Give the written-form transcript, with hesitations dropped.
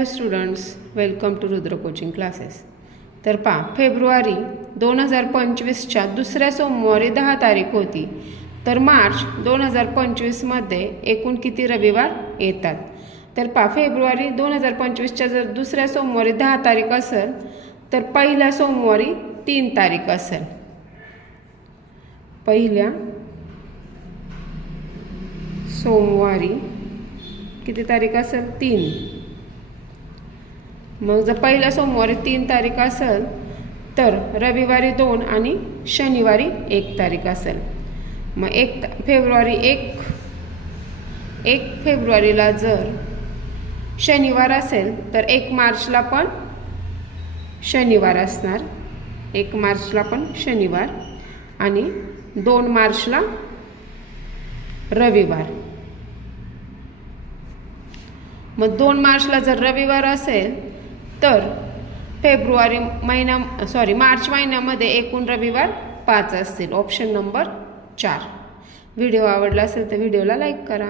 Hello students, welcome to Rudra coaching classes. तर फेब्रुवारी 2025च्या दुसऱ्या सोमवारी 10 तारीख होती. तर मार्च 2025मध्ये एकूण किती रविवार येतात? तर फेब्रुवारी 2025च्या जर दुसऱ्या सोमवारी 10 तारीख असेल तर पहिल्या सोमवारी 3 तारीख असेल. पहिल्या सोमवारी किती तारीख असेल? 3. मग जर पहिल्या सोमवारी 3 तारीख असेल तर रविवारी 2 आणि शनिवारी 1 तारीख असेल. मग 1 फेब्रुवारीला जर शनिवार असेल तर 1 मार्चला पण शनिवार असणार. 1 मार्चला पण शनिवार आणि 2 मार्चला रविवार. मग 2 मार्चला जर रविवार असेल तर मार्च महिन्यामध्ये एकूण रविवार 5 असतील. Option number 4. व्हिडिओ आवडला असेल तर व्हिडिओला लाईक करा.